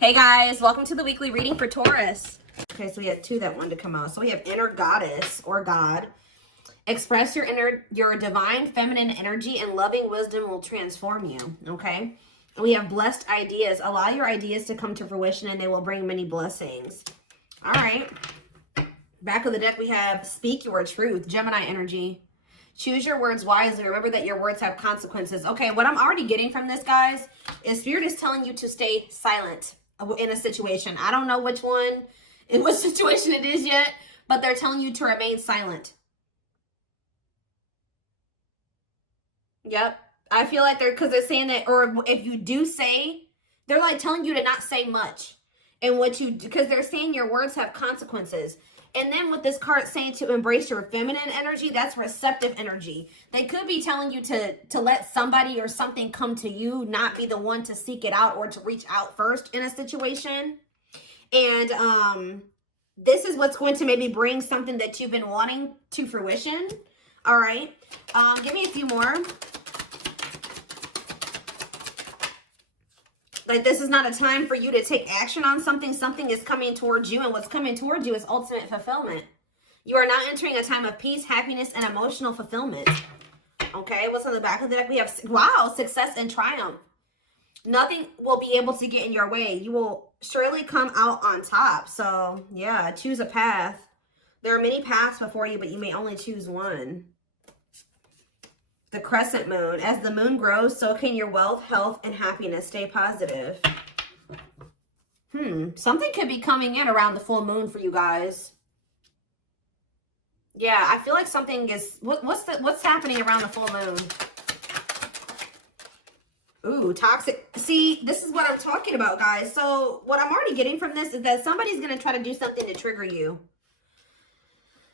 Hey guys, welcome to the weekly reading for Taurus. Okay, so we had two that wanted to come out. So we have inner goddess or God. Express your divine feminine energy and loving wisdom will transform you. Okay. And we have blessed ideas. Allow your ideas to come to fruition and they will bring many blessings. All right. Back of the deck, we have speak your truth, Gemini energy. Choose your words wisely. Remember that your words have consequences. Okay, what I'm already getting from this, guys, is Spirit is telling you to stay silent in a situation. I don't know which one, in what situation it is yet, but they're telling you to remain silent. Yep. I feel like because they're saying that, or if you do say, they're like telling you to not say much. And because they're saying your words have consequences. And then with this card saying to embrace your feminine energy, that's receptive energy. They could be telling you to let somebody or something come to you, not be the one to seek it out or to reach out first in a situation. And this is what's going to maybe bring something that you've been wanting to fruition. All right. Give me a few more. Like, this is not a time for you to take action on something. Something is coming towards you, and what's coming towards you is ultimate fulfillment. You are now entering a time of peace, happiness, and emotional fulfillment. Okay, what's on the back of the deck? We have, wow, success and triumph. Nothing will be able to get in your way. You will surely come out on top. So, yeah, choose a path. There are many paths before you, but you may only choose one. The crescent moon. As the moon grows, so can your wealth, health, and happiness. Stay positive. Something could be coming in around the full moon for you guys. Yeah, I feel like something is... What's happening around the full moon? Ooh, toxic. See, this is what I'm talking about, guys. So what I'm already getting from this is that somebody's going to try to do something to trigger you.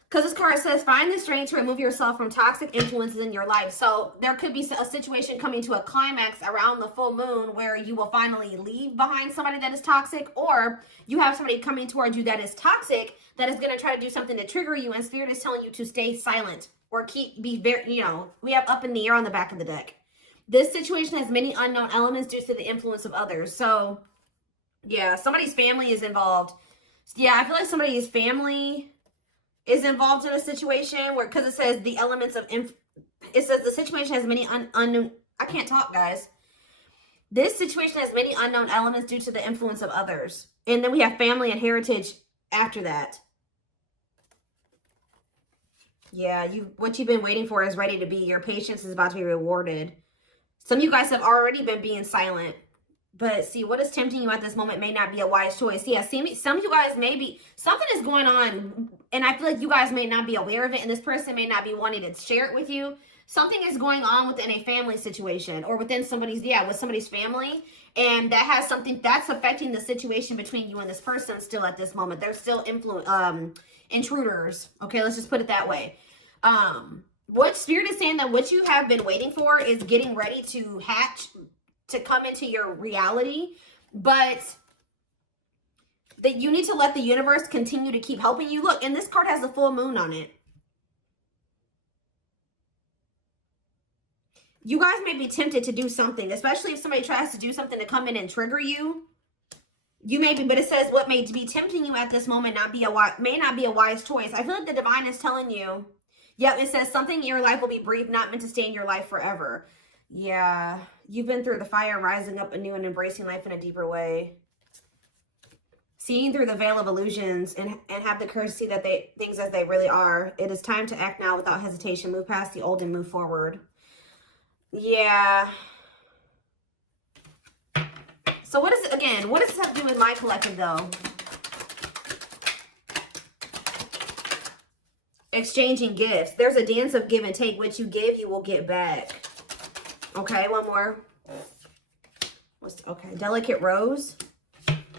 Because this card says, find the strength to remove yourself from toxic influences in your life. So there could be a situation coming to a climax around the full moon where you will finally leave behind somebody that is toxic, or you have somebody coming towards you that is toxic that is going to try to do something to trigger you, and Spirit is telling you to stay silent or be very, we have up in the air on the back of the deck. This situation has many unknown elements due to the influence of others. So, yeah, somebody's family is involved. Yeah, I feel like somebody's family is involved in a situation where, because it says the elements of, it says the situation has many unknown, I can't talk, guys. This situation has many unknown elements due to the influence of others. And then we have family and heritage after that. Yeah, what you've been waiting for is ready to be. Your patience is about to be rewarded. Some of you guys have already been being silent. But see, what is tempting you at this moment may not be a wise choice. Yeah, see, some of you guys may be, something is going on, and I feel like you guys may not be aware of it, and this person may not be wanting to share it with you. Something is going on within a family situation, or within somebody's, with somebody's family, and that has something that's affecting the situation between you and this person still at this moment. They're still intruders. Okay, let's just put it that way. What Spirit is saying that what you have been waiting for is getting ready to hatch, to come into your reality, but that you need to let the universe continue to keep helping you. Look, and this card has the full moon on it. You guys may be tempted to do something, especially if somebody tries to do something to come in and trigger you. You may be, but it says what may be tempting you at this moment may not be a wise choice. I feel like the divine is telling you, yep, it says something in your life will be brief, not meant to stay in your life forever. Yeah, you've been through the fire, rising up anew and embracing life in a deeper way. Seeing through the veil of illusions and have the courage to see that things as they really are. It is time to act now without hesitation. Move past the old and move forward. Yeah. So what is it, again, what does this have to do with my collective, though? Exchanging gifts. There's a dance of give and take. What you give, you will get back. Okay, one more. Okay, delicate rose.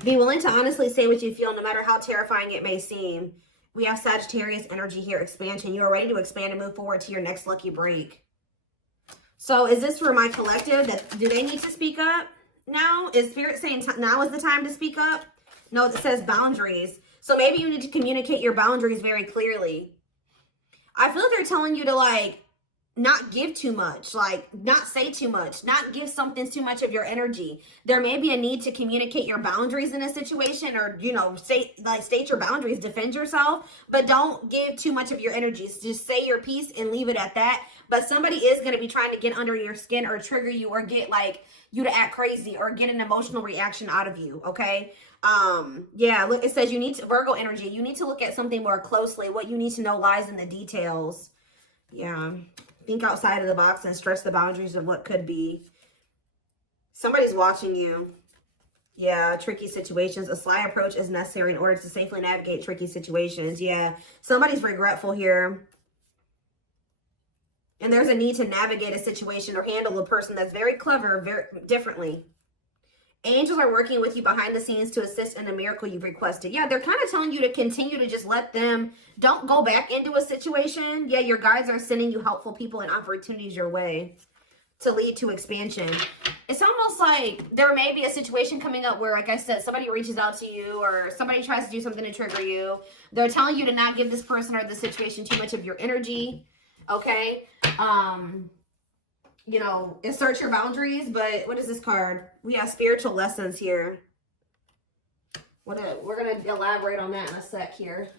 Be willing to honestly say what you feel, no matter how terrifying it may seem. We have Sagittarius energy here, expansion. You are ready to expand and move forward to your next lucky break. So is this for my collective? Do they need to speak up now? Is Spirit saying now is the time to speak up? No, it says boundaries. So maybe you need to communicate your boundaries very clearly. I feel like they're telling you to, like, not give too much, like not say too much, not give something too much of your energy. There may be a need to communicate your boundaries in a situation, or, you know, state your boundaries, defend yourself, but don't give too much of your energies. Just say your piece and leave it at that. But somebody is going to be trying to get under your skin or trigger you or get like you to act crazy or get an emotional reaction out of you. Okay. Yeah, look, it says you need to, Virgo energy, you need to look at something more closely. What you need to know lies in the details. Yeah. Think outside of the box and stretch the boundaries of what could be. Somebody's watching you. Yeah, tricky situations. A sly approach is necessary in order to safely navigate tricky situations. Yeah, somebody's regretful here. And there's a need to navigate a situation or handle a person that's very clever, very differently. Angels are working with you behind the scenes to assist in the miracle you've requested. Yeah, they're kind of telling you to continue to just let them, don't go back into a situation. Yeah, your guides are sending you helpful people and opportunities your way to lead to expansion. It's almost like there may be a situation coming up where, like I said, somebody reaches out to you or somebody tries to do something to trigger you. They're telling you to not give this person or this situation too much of your energy. Okay. You know, assert your boundaries, but what is this card? We have spiritual lessons here. We're going to elaborate on that in a sec here.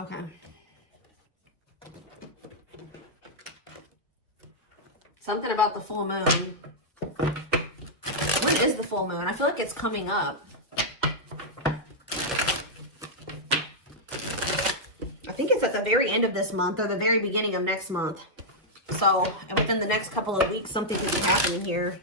Okay. Something about the full moon. When is the full moon? I feel like it's coming up. I think it's at the very end of this month or the very beginning of next month. So within the next couple of weeks, something could be happening here.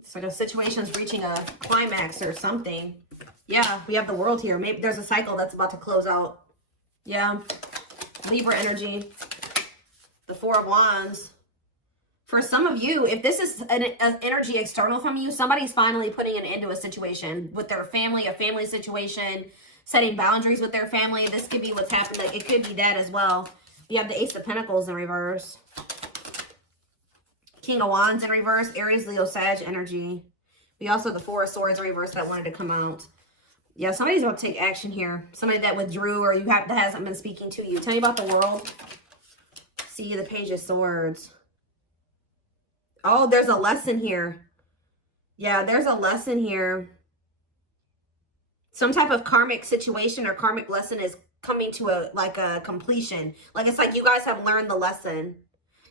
It's like a situation's reaching a climax or something. Yeah, we have the world here. Maybe there's a cycle that's about to close out. Yeah. Libra energy. The Four of Wands. For some of you, if this is an energy external from you, somebody's finally putting an end to a situation with their family, a family situation, setting boundaries with their family. This could be what's happened. Like, it could be that as well. You have the Ace of Pentacles in reverse. King of Wands in reverse. Aries, Leo, Sag energy. We also have the Four of Swords in reverse that wanted to come out. Yeah, somebody's about to take action here. Somebody that withdrew or that hasn't been speaking to you. Tell me about the world. See the Page of Swords. Oh, there's a lesson here. Yeah, there's a lesson here. Some type of karmic situation or karmic lesson is coming to a completion. Like, it's like you guys have learned the lesson.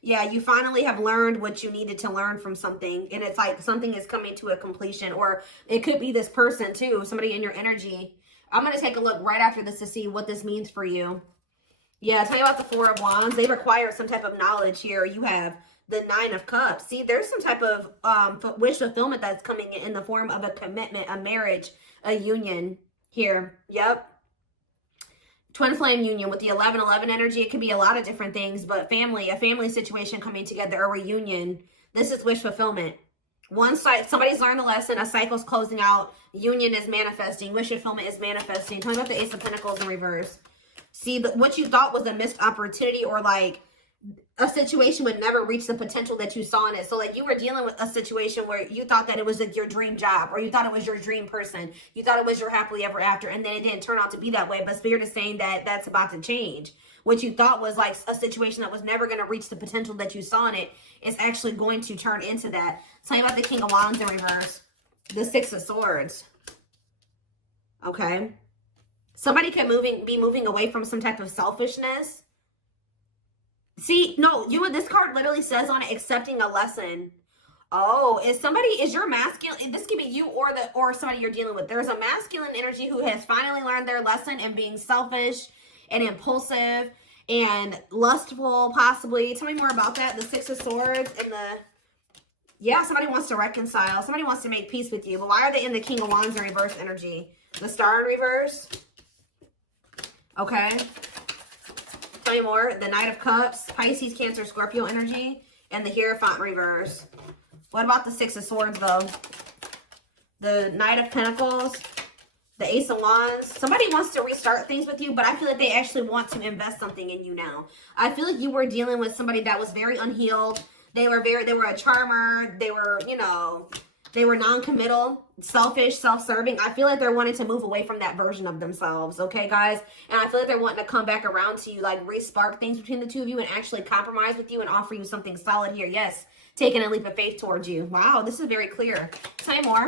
Yeah, you finally have learned what you needed to learn from something. And it's like something is coming to a completion. Or it could be this person too, somebody in your energy. I'm going to take a look right after this to see what this means for you. Yeah, tell me about the Four of Wands. They require some type of knowledge here. You have the Nine of Cups. See, there's some type of wish fulfillment that's coming in the form of a commitment, a marriage, a union here. Yep. Twin flame union with the 11-11 energy. It could be a lot of different things, but family, a family situation coming together, a reunion. This is wish fulfillment. One side, somebody's learned the lesson, a cycle's closing out, union is manifesting, wish fulfillment is manifesting. Tell me about the Ace of Pentacles in reverse. See, what you thought was a missed opportunity or like a situation would never reach the potential that you saw in it. So like you were dealing with a situation where you thought that it was like your dream job, or you thought it was your dream person. You thought it was your happily ever after, and then it didn't turn out to be that way. But Spirit is saying that that's about to change. What you thought was like a situation that was never going to reach the potential that you saw in it is actually going to turn into that. Tell me about the King of Wands in reverse. The Six of Swords. Okay. Somebody can be moving away from some type of selfishness. See, no, this card literally says on it, accepting a lesson. Oh, is your masculine, this could be you or somebody you're dealing with. There's a masculine energy who has finally learned their lesson and being selfish and impulsive and lustful, possibly. Tell me more about that. The Six of Swords and yeah, somebody wants to reconcile. Somebody wants to make peace with you. But why are they in the King of Wands in reverse energy? The Star in reverse. Okay. Tell me more. The Knight of Cups, Pisces, Cancer, Scorpio energy, and the Hierophant reverse. What about the Six of Swords, though? The Knight of Pentacles, the Ace of Wands. Somebody wants to restart things with you, but I feel like they actually want to invest something in you now. I feel like you were dealing with somebody that was very unhealed, They were a charmer. They were, you know, they were non-committal, selfish, self-serving. I feel like they're wanting to move away from that version of themselves, okay, guys? And I feel like they're wanting to come back around to you, like re-spark things between the two of you and actually compromise with you and offer you something solid here. Yes, taking a leap of faith towards you. Wow, this is very clear. Tell me more.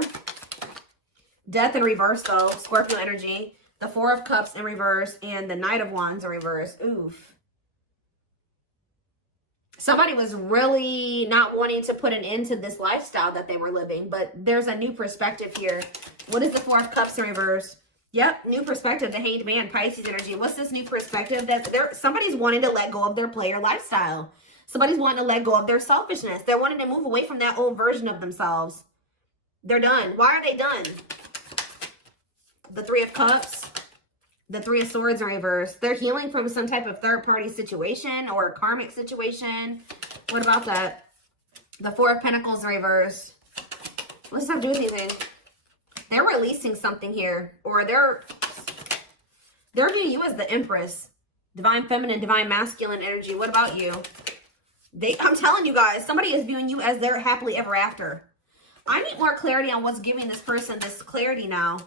Death in reverse, though. Scorpio energy. The Four of Cups in reverse and the Knight of Wands in reverse. Oof. Somebody was really not wanting to put an end to this lifestyle that they were living, but there's a new perspective here. What is the Four of Cups in reverse? Yep, new perspective. The Hanged Man, Pisces energy. What's this new perspective? That somebody's wanting to let go of their player lifestyle. Somebody's wanting to let go of their selfishness. They're wanting to move away from that old version of themselves. They're done. Why are they done? The Three of Cups, the Three of Swords in reverse. They're healing from some type of third-party situation or a karmic situation. What about that? The Four of Pentacles in reverse. What does that have to do with anything? They're releasing something here, or they're viewing you as the Empress. Divine Feminine, Divine Masculine energy. What about you? I'm telling you guys, somebody is viewing you as their happily ever after. I need more clarity on what's giving this person this clarity now.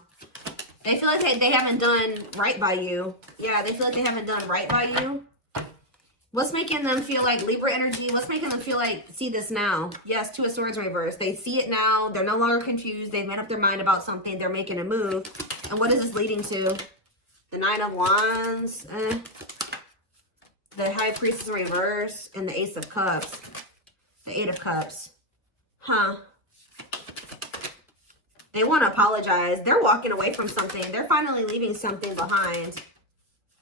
They feel like they haven't done right by you. Yeah, they feel like they haven't done right by you. What's making them feel like Libra energy? What's making them feel like, see this now? Yes, Two of Swords reverse. They see it now. They're no longer confused. They've made up their mind about something. They're making a move. And what is this leading to? The Nine of Wands. The High Priestess reverse. And the Ace of Cups. The Eight of Cups. Huh. They want to apologize. They're walking away from something. They're finally leaving something behind.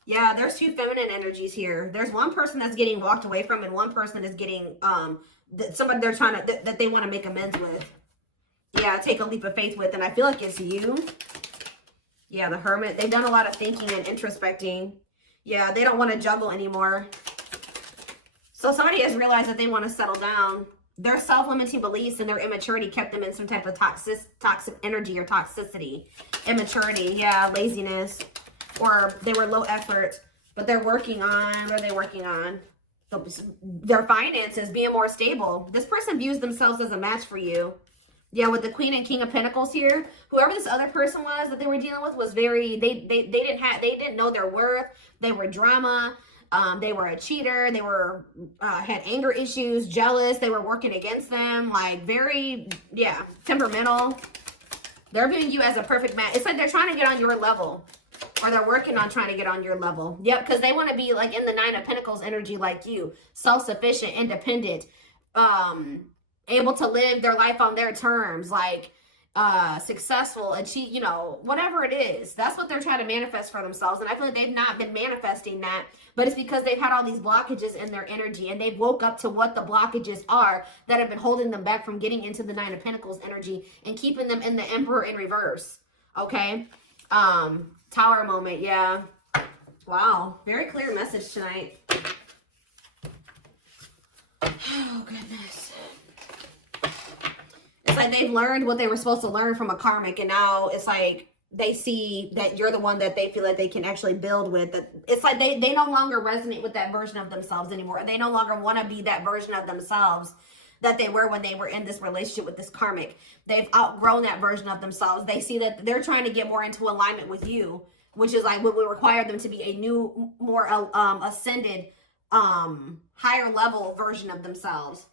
Yeah, there's two feminine energies here. There's one person that's getting walked away from and one person is getting, somebody they're trying to, that they want to make amends with. Yeah, take a leap of faith with. And I feel like it's you. Yeah, the Hermit. They've done a lot of thinking and introspecting. Yeah, they don't want to juggle anymore. So somebody has realized that they want to settle down. Their self-limiting beliefs and their immaturity kept them in some type of toxic energy or toxicity. Immaturity, yeah, laziness. Or they were low effort, but they're working on, what are they working on? Their finances, being more stable. This person views themselves as a match for you. Yeah, with the Queen and King of Pentacles here, whoever this other person was that they were dealing with was very, they didn't know their worth. They were drama. They were a cheater. They were, had anger issues, jealous. They were working against them. Like very, yeah, temperamental. They're viewing you as a perfect match. It's like they're trying to get on your level. Or they're working on trying to get on your level. Yep, because they want to be like in the Nine of Pentacles energy like you. Self-sufficient, independent. Able to live their life on their terms. Like, successful, achieve, you know, whatever it is. That's what they're trying to manifest for themselves. And I feel like they've not been manifesting that. But it's because they've had all these blockages in their energy. And they've woke up to what the blockages are that have been holding them back from getting into the Nine of Pentacles energy. And keeping them in the Emperor in reverse. Okay? Tower moment, yeah. Wow, very clear message tonight. Oh, goodness. It's like they've learned what they were supposed to learn from a karmic, and now it's like they see that you're the one that they feel like they can actually build with. That it's like they no longer resonate with that version of themselves anymore. They no longer want to be that version of themselves that they were when they were in this relationship with this karmic. They've outgrown that version of themselves. They see that they're trying to get more into alignment with you, which is like what would require them to be a new, more ascended, higher level version of themselves.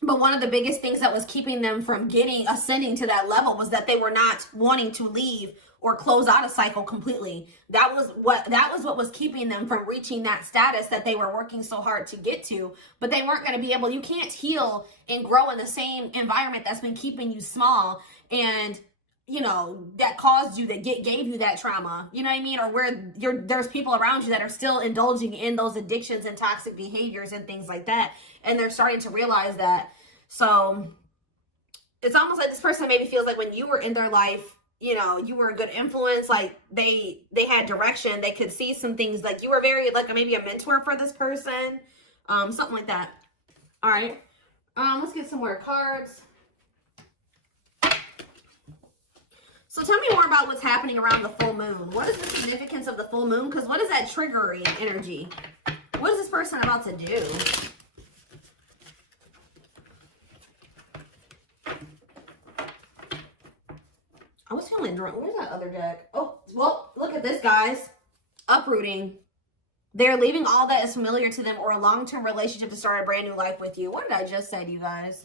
But one of the biggest things that was keeping them from ascending to that level was that they were not wanting to leave or close out a cycle completely. That was what was keeping them from reaching that status that they were working so hard to get to. But they weren't going to be able, you can't heal and grow in the same environment that's been keeping you small and, you know, that caused you, that gave you that trauma. You know what I mean? Or where there's people around you that are still indulging in those addictions and toxic behaviors and things like that. And they're starting to realize that. So it's almost like this person maybe feels like when you were in their life, you know, you were a good influence, like they had direction, they could see some things, like you were very, like maybe a mentor for this person, something like that. All right, let's get some more cards. So tell me more about what's happening around the full moon. What is the significance of the full moon? Because what is that triggering energy? What is this person about to do? I was feeling drunk. Where's that other deck? Oh, well, look at this, guys. Uprooting. They're leaving all that is familiar to them or a long-term relationship to start a brand new life with you. What did I just say to you guys?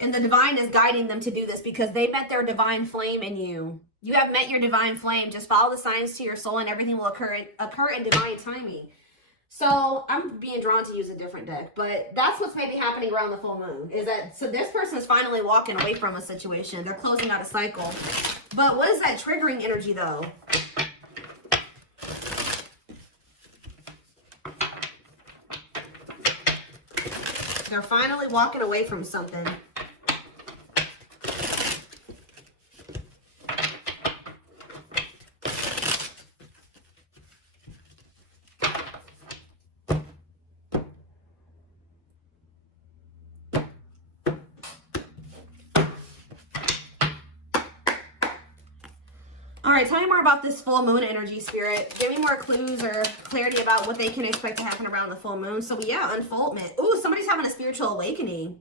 And the divine is guiding them to do this because they met their divine flame in you. You have met your divine flame. Just follow the signs to your soul and everything will occur in divine timing. So I'm being drawn to use a different deck, but that's what's maybe happening around the full moon is that, so this person is finally walking away from a situation. They're closing out a cycle. But what is that triggering energy though? They're finally walking away from something. All right, tell me more about this full moon energy, Spirit. Give me more clues or clarity about what they can expect to happen around the full moon. So yeah, unfoldment. Ooh, somebody's having a spiritual awakening.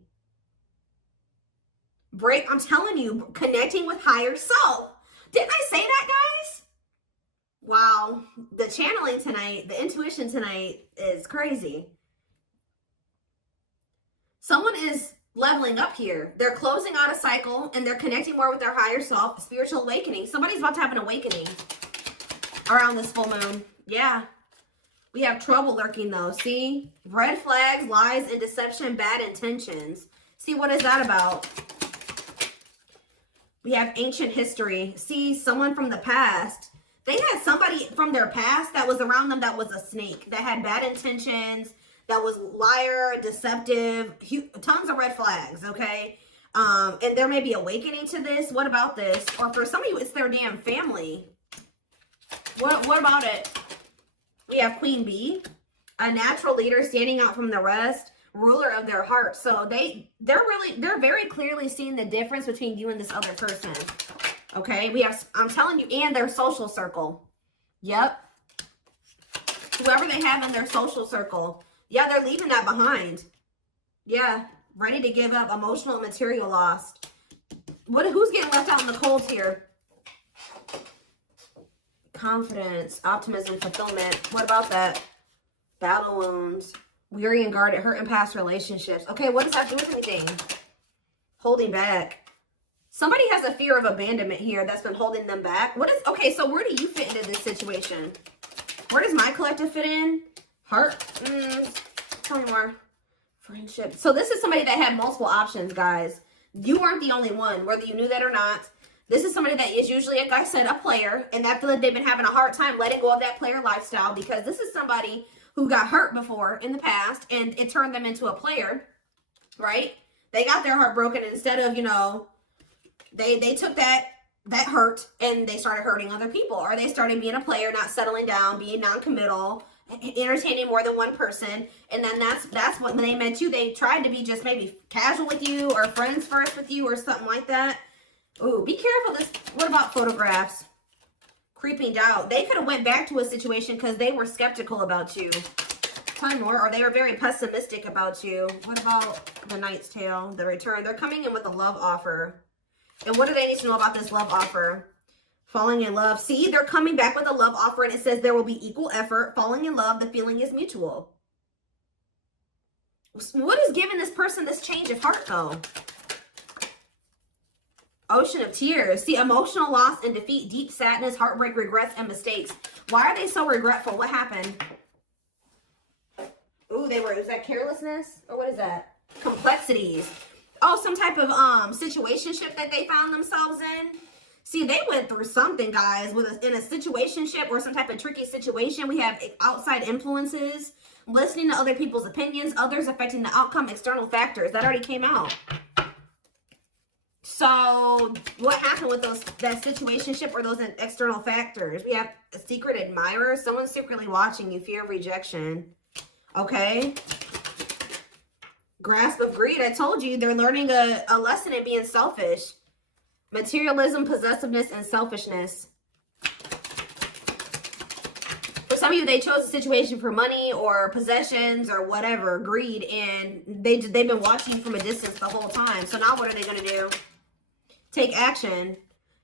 I'm telling you, connecting with higher self. Didn't I say that, guys? Wow, the channeling tonight, the intuition tonight is crazy. Someone is leveling up here. They're closing out a cycle and they're connecting more with their higher self, spiritual awakening. Somebody's about to have an awakening around this full moon. Yeah. We have trouble lurking though. See? Red flags, lies, and deception, bad intentions. See, what is that about? We have ancient history. See, someone from the past. They had somebody from their past that was around them that was a snake, that had bad intentions, that was liar, deceptive, tons of red flags, okay? And there may be awakening to this. What about this? Or for some of you, it's their damn family. What about it? We have Queen Bee, a natural leader standing out from the rest, ruler of their heart. So they're very clearly seeing the difference between you and this other person. Okay, we have, I'm telling you, and their social circle. Yep. Whoever they have in their social circle. Yeah, they're leaving that behind. Yeah, ready to give up, emotional and material lost. Who's getting left out in the cold here? Confidence, optimism, fulfillment. What about that? Battle wounds, weary and guarded, hurt in past relationships. Okay, what does that do with anything? Holding back. Somebody has a fear of abandonment here that's been holding them back. Okay, so where do you fit into this situation? Where does my collective fit in? Heart? Tell me more. Friendship. So this is somebody that had multiple options, guys. You weren't the only one, whether you knew that or not. This is somebody that is usually, like I said, a player. And I feel like they've been having a hard time letting go of that player lifestyle because this is somebody who got hurt before in the past and it turned them into a player, right? They got their heart broken and instead of, you know, they took that hurt and they started hurting other people, or they started being a player, not settling down, being non-committal, entertaining more than one person. And then that's what, when they met you, they tried to be just maybe casual with you or friends first with you or something like that. Ooh, be careful. What about photographs? Creeping doubt. They could have went back to a situation because they were skeptical about you. Tell me more. Or they were very pessimistic about you. What about the Knight's Tale, the return? They're coming in with a love offer. And what do they need to know about this love offer? Falling in love. See, they're coming back with a love offer and it says there will be equal effort. Falling in love, the feeling is mutual. What is giving this person this change of heart though? Ocean of tears. See, emotional loss and defeat, deep sadness, heartbreak, regrets, and mistakes. Why are they so regretful? What happened? Ooh, is that carelessness? Or what is that? Complexities. Oh, some type of situationship that they found themselves in. See, they went through something, guys, in a situationship or some type of tricky situation. We have outside influences, listening to other people's opinions, others affecting the outcome, external factors. That already came out. So what happened with that situationship or those external factors? We have a secret admirer, someone secretly watching you, fear of rejection. Okay. Grasp of greed. I told you they're learning a lesson in being selfish. Materialism, possessiveness, and selfishness. For some of you, they chose a situation for money or possessions or whatever, greed, and they've been watching you from a distance the whole time. So now what are they going to do? Take action.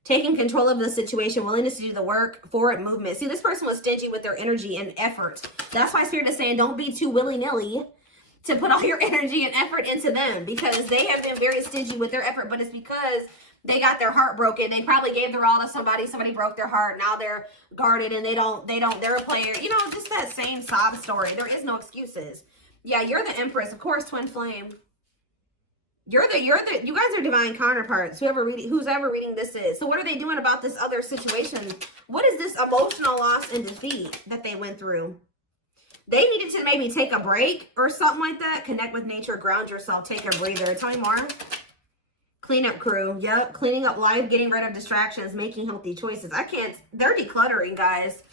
Taking control of the situation, willingness to do the work, forward movement. See, this person was stingy with their energy and effort. That's why Spirit is saying don't be too willy-nilly to put all your energy and effort into them, because they have been very stingy with their effort, but it's because they got their heart broken. They probably gave their all to somebody. Somebody broke their heart. Now they're guarded and they're a player. You know, just that same sob story. There is no excuses. Yeah, you're the Empress. Of course, twin flame. You guys are divine counterparts. Who's ever reading this is. So what are they doing about this other situation? What is this emotional loss and defeat that they went through? They needed to maybe take a break or something like that. Connect with nature, ground yourself, take a breather. Tell me more. Cleanup crew. Yep. Cleaning up life, getting rid of distractions, making healthy choices. They're decluttering, guys.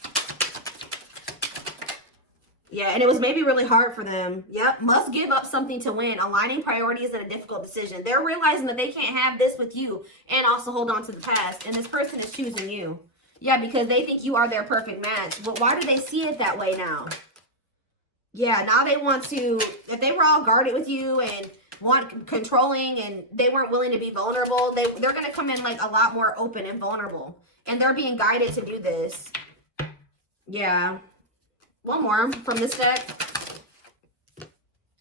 Yeah, and it was maybe really hard for them. Yep. Must give up something to win. Aligning priorities in a difficult decision. They're realizing that they can't have this with you and also hold on to the past. And this person is choosing you. Yeah, because they think you are their perfect match. But why do they see it that way now? Yeah, now they want to, if they were all guarded with you and want controlling and they weren't willing to be vulnerable, they're going to come in like a lot more open and vulnerable. And they're being guided to do this. Yeah. One more from this deck.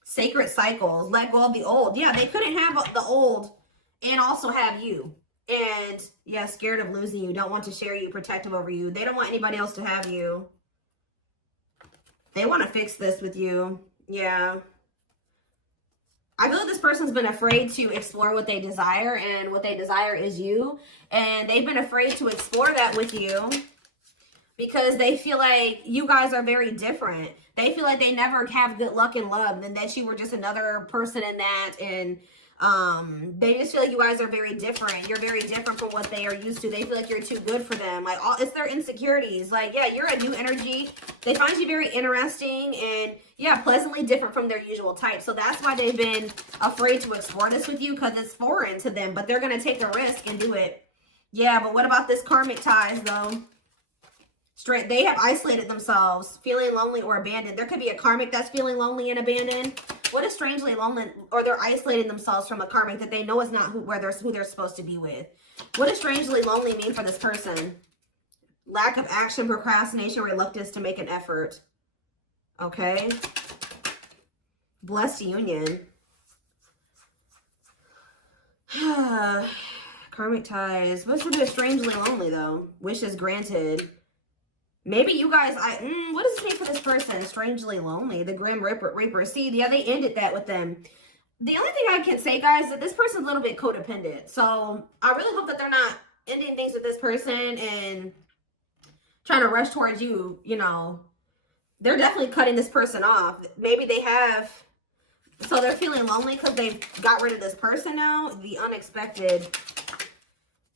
Sacred cycles. Let go of the old. Yeah, they couldn't have the old and also have you. And yeah, scared of losing you. Don't want to share you, protective over you. They don't want anybody else to have you. They want to fix this with you. Yeah. I feel like this person's been afraid to explore what they desire, and what they desire is you. And they've been afraid to explore that with you because they feel like you guys are very different. They feel like they never have good luck in love, and that you were just another person in that. And they just feel like you guys are very different. You're very different from what they are used to. They feel like you're too good for them. Like, it's their insecurities. Like, yeah, you're a new energy. They find you very interesting and, yeah, pleasantly different from their usual type. So that's why they've been afraid to explore this with you, because it's foreign to them. But they're going to take the risk and do it. Yeah, but what about this karmic ties, though? They have isolated themselves, feeling lonely or abandoned. There could be a karmic that's feeling lonely and abandoned. What is strangely lonely, or they're isolating themselves from a karmic that they know is not who they're supposed to be with. What does strangely lonely mean for this person? Lack of action, procrastination, reluctance to make an effort. Okay. Blessed union. Karmic ties. What's with this strangely lonely, though? Wishes granted. Maybe you guys, what does this mean for this person? Strangely lonely. The Grim Reaper. See, yeah, they ended that with them. The only thing I can say, guys, is that this person's a little bit codependent. So I really hope that they're not ending things with this person and trying to rush towards you, you know. They're definitely cutting this person off. Maybe they have, so they're feeling lonely because they've got rid of this person now. The unexpected,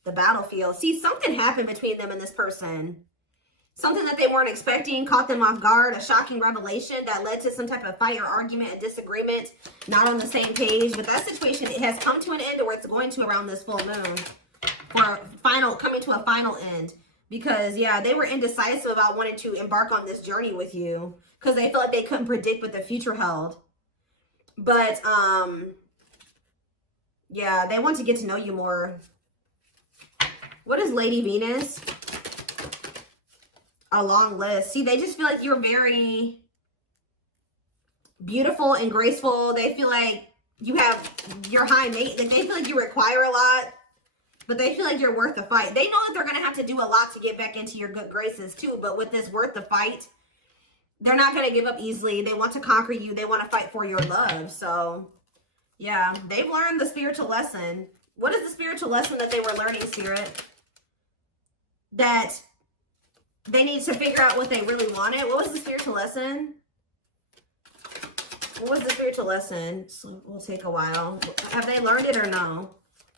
the battlefield. See, something happened between them and this person. Something that they weren't expecting caught them off guard, a shocking revelation that led to some type of fight or argument, a disagreement, not on the same page. But that situation, it has come to an end, or it's going to around this full moon, for coming to a final end. Because, yeah, they were indecisive about wanting to embark on this journey with you because they felt like they couldn't predict what the future held. But, yeah, they want to get to know you more. What is Lady Venus? A long list. See, they just feel like you're very beautiful and graceful. They feel like you're high maintenance. They feel like you require a lot, but they feel like you're worth the fight. They know that they're going to have to do a lot to get back into your good graces too, but with this worth the fight, they're not going to give up easily. They want to conquer you. They want to fight for your love. So, yeah, they've learned the spiritual lesson. What is the spiritual lesson that they were learning, Spirit? That they need to figure out what they really wanted. What was the spiritual lesson? What was the spiritual lesson? So we'll take a while. Have they learned it or no?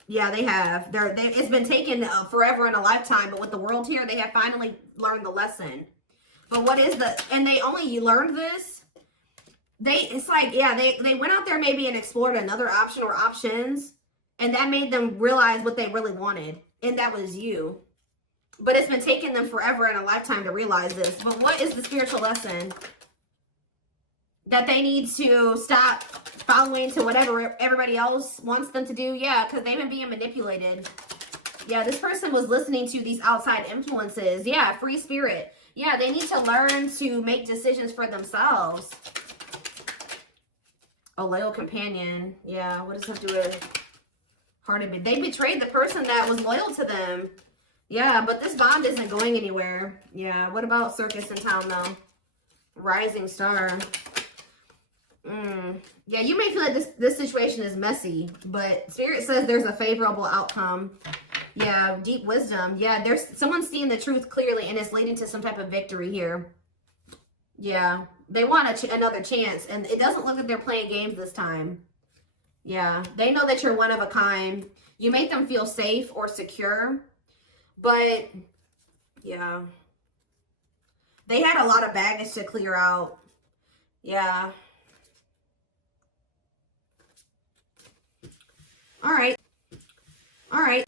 Yeah, they have. It's been taken forever and a lifetime, but with the world here, they have finally learned the lesson. But what is and you learned this? It's like, yeah, they went out there maybe and explored another option or options, and that made them realize what they really wanted. And that was you. But it's been taking them forever and a lifetime to realize this. But what is the spiritual lesson? That they need to stop following to whatever everybody else wants them to do? Yeah, because they've been being manipulated. Yeah, this person was listening to these outside influences. Yeah, free spirit. Yeah, they need to learn to make decisions for themselves. A loyal companion. Yeah, what does that do with hearted? They betrayed the person that was loyal to them. Yeah, but this bond isn't going anywhere. Yeah, what about circus in town, though? Rising star. Yeah, you may feel like this situation is messy, but Spirit says there's a favorable outcome. Yeah, deep wisdom. Yeah, there's someone seeing the truth clearly, and it's leading to some type of victory here. Yeah, they want another chance, and it doesn't look like they're playing games this time. Yeah, they know that you're one of a kind. You make them feel safe or secure, but yeah, they had a lot of baggage to clear out. Yeah. All right. All right.